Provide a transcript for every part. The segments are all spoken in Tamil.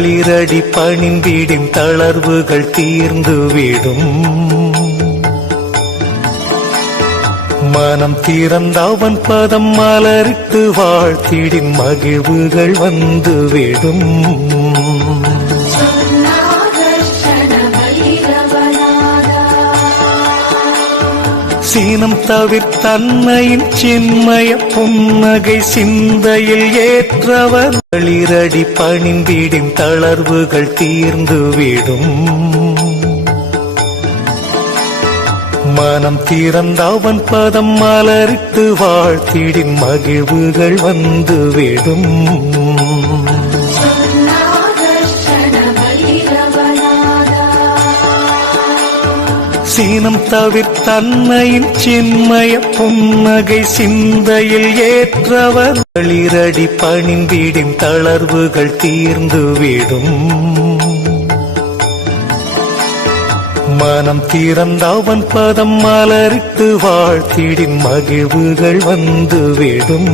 ளிரடி பணிந்திடின் தளர்வுகள் தீர்ந்துவிடும். மனம் திறந்தவன் பதம் மலரிட்டு வாழ்த்திடின் மகிழ்வுகள் வந்துவிடும். சீனம் தவிர்த்தன்னையின் சின்மய புன்னகை சிந்தையில் ஏற்றவர் ளிரடி பணிந்திடின் தளர்வுகள் தீர்ந்துவிடும். மனம் திறந்தவன் பதம் மலரிட்டு வாழ்த்திடின் மகிழ்வுகள் வந்துவிடும். சீனம் தவிர்த்தன்னையின் சின்மய புன்னகை சிந்தையில் ஏற்றவர் ளிரடி பணிந்திடின் தளர்வுகள் தீர்ந்துவிடும். மனம் திறந்தவன் பதம் மலரிட்டு வாழ்த்திடின் மகிழ்வுகள் வந்துவிடும்.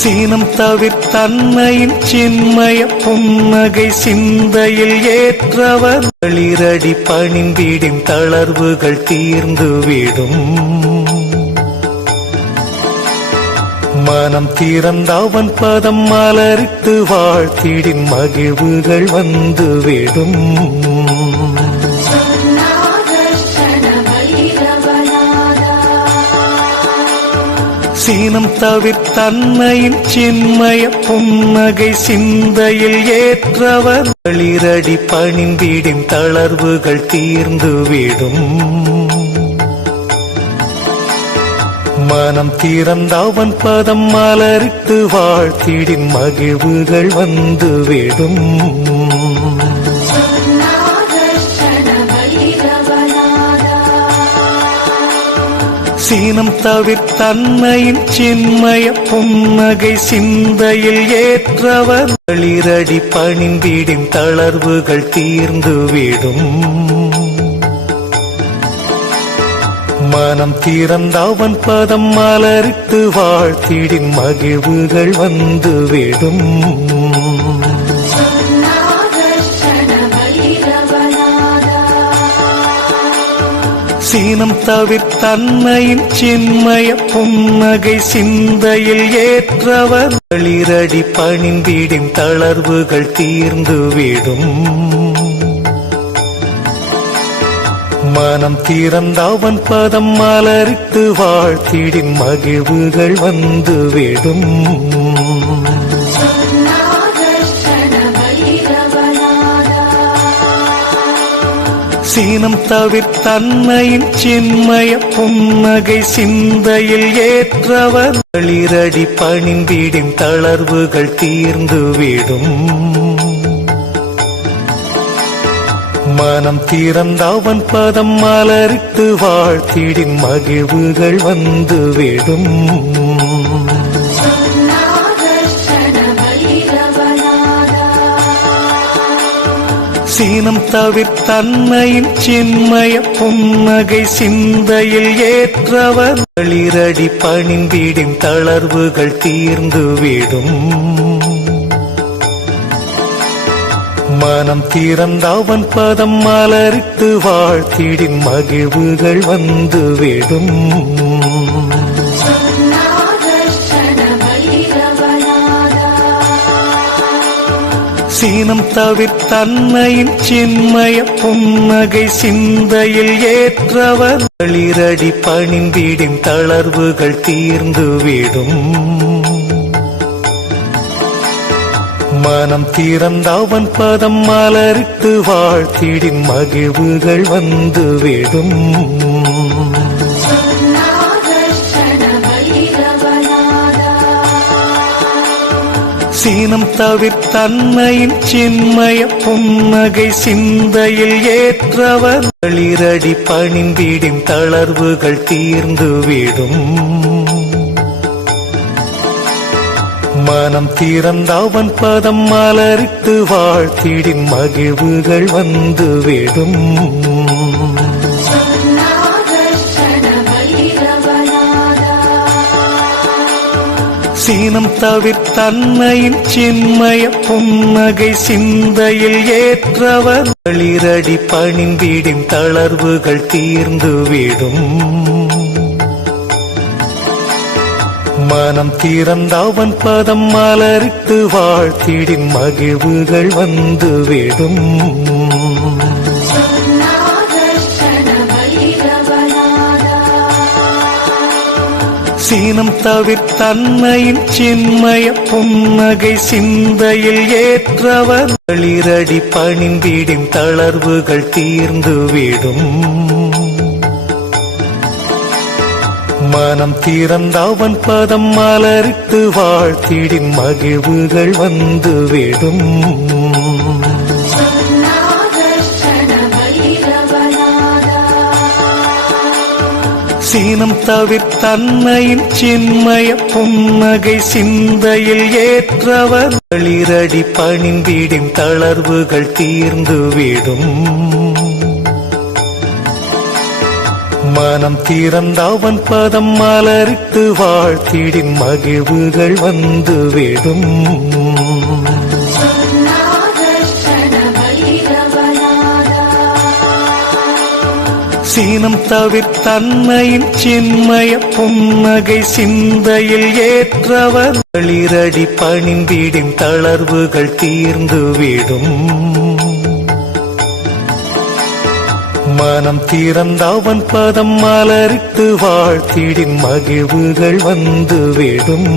சீனம் தவிர்த்தன்னையின் சின்மய புன்னகை சிந்தையில் ஏற்றவர் ளிரடி பணிந்திடின் தளர்வுகள் தீர்ந்துவிடும். மனம் திறந்தவன் பதம் மலரிட்டு வாழ்த்திடின் மகிழ்வுகள் வந்துவிடும். சீனம் தவிர்த்தன்னையின் சின்மய புன்னகை சிந்தையில் ஏற்றவர் ளிரடி பணிந்திடின் தளர்வுகள் தீர்ந்துவிடும். மனம் திறந்தவன் பதம் மலரிட்டு வாழ்த்திடின் மகிழ்வுகள் வந்துவிடும். சீனம் தவிர்த்தன்னையின் சின்மய புன்னகை சிந்தையில் ஏற்றவர் ளிரடி பணிந்திடின் தளர்வுகள் தீர்ந்துவிடும். மனம் திறந்தவன் பதம் மலரிட்டு வாழ்த்திடின் மகிழ்வுகள் வந்துவிடும். சீனம் தவிர்த்தன்னையின் சின்மய புன்னகை சிந்தையில் ஏற்றவர் ளிரடி பணிந்திடின் தளர்வுகள் தீர்ந்துவிடும். மனம் திறந்தவன் பதம் மலரிட்டு வாழ்த்திடின் மகிழ்வுகள் வந்துவிடும். சீனம் தவிர்த்தன்னையின் சின்மய புன்னகை சிந்தையில் ஏற்றவர் ளிரடி பணிந்திடின் தளர்வுகள் தீர்ந்துவிடும். மனம் திறந்தவன் பதம் மலரிட்டு வாழ்த்திடின் மகிழ்வுகள் வந்துவிடும். சீனம் தவிர்த்தன்னையின் சின்மய புன்னகை சிந்தையில் ஏற்றவர் ளிரடி பணிந்திடின் தளர்வுகள் தீர்ந்துவிடும். மனம் திறந்தவன் பதம் மலரிட்டு வாழ்த்திடின் மகிழ்வுகள் வந்துவிடும். சீனம் தவிர்த்தன்னையின் சின்மய புன்னகை சிந்தையில் ஏற்றவர் ளிரடி பணிந்திடின் தளர்வுகள் தீர்ந்துவிடும். மனம் திறந்தவன் பதம் மலரிட்டு வாழ்த்திடின் மகிழ்வுகள் வந்துவிடும். சீனம் தவிர்த்தன்னையின் சின்மய புன்னகை சிந்தையில் ஏற்றவர் ளிரடி பணிந்திடின் தளர்வுகள் தீர்ந்துவிடும். மனம் திறந்தவன் பதம் மலரிட்டு வாழ்த்திடின் மகிழ்வுகள் வந்துவிடும். சீனம் தவிர்த்தன்னையின் சீனம் தவிர்த்தன்னையின் சின்மய புன்னகை சிந்தையில் ஏற்றவர் களிரடி பணிந்திடின் தளர்வுகள் தீர்ந்துவிடும். மனம் திறந்தவன் பதம் மலரிட்டு வாழ்த்திடின் மகிழ்வுகள் வந்துவிடும். சீனம் தவிர்த்தன்னையின் சின்மய புன்னகை சிந்தையில் ஏற்றவர் களிரடி பணிந்திடின் தளர்வுகள் தீர்ந்துவிடும். மனம் திறந்தவன் பதம் மலரிட்டு வாழ்த்திடின் மகிழ்வுகள் வந்துவிடும். சீனம் தவிர்த்தன்னையின் சின்மய புன்னகை சிந்தையில் ஏற்றவர் களிரடி பணிந்திடின் தளர்வுகள் தீர்ந்துவிடும். மனம் திறந்தவன் பதம் மலரிட்டு வாழ்த்திடின் மகிழ்வுகள் வந்துவிடும். சீனம் தவிர்த்தன்னையின் சின்மய புன்னகை சிந்தையில் ஏற்றவர் களிரடி பணிந்திடின் தளர்வுகள் தீர்ந்துவிடும். மனம் திறந்தவன் பதம் மலரிட்டு வாழ்த்திடின் மகிழ்வுகள் வந்துவிடும்.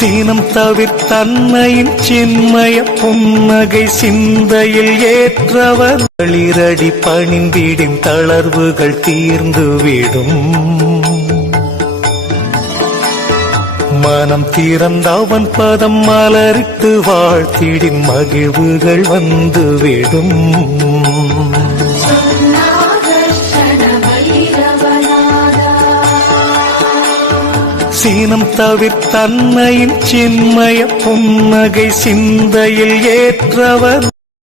சீனம் தவிர்த்தன்னையின் சின்மய புன்னகை சிந்தையில் ஏற்றவர் களிரடி பணிந்திடின் தளர்வுகள் தீர்ந்துவிடும். மனம் திறந்தவன் பதம் மலரிட்டு வாழ்த்திடின் மகிழ்வுகள் வந்துவிடும். சீனம் தவிர்த்தன்னையின் சின்மய புன்னகை சிந்தையில் ஏற்றவர்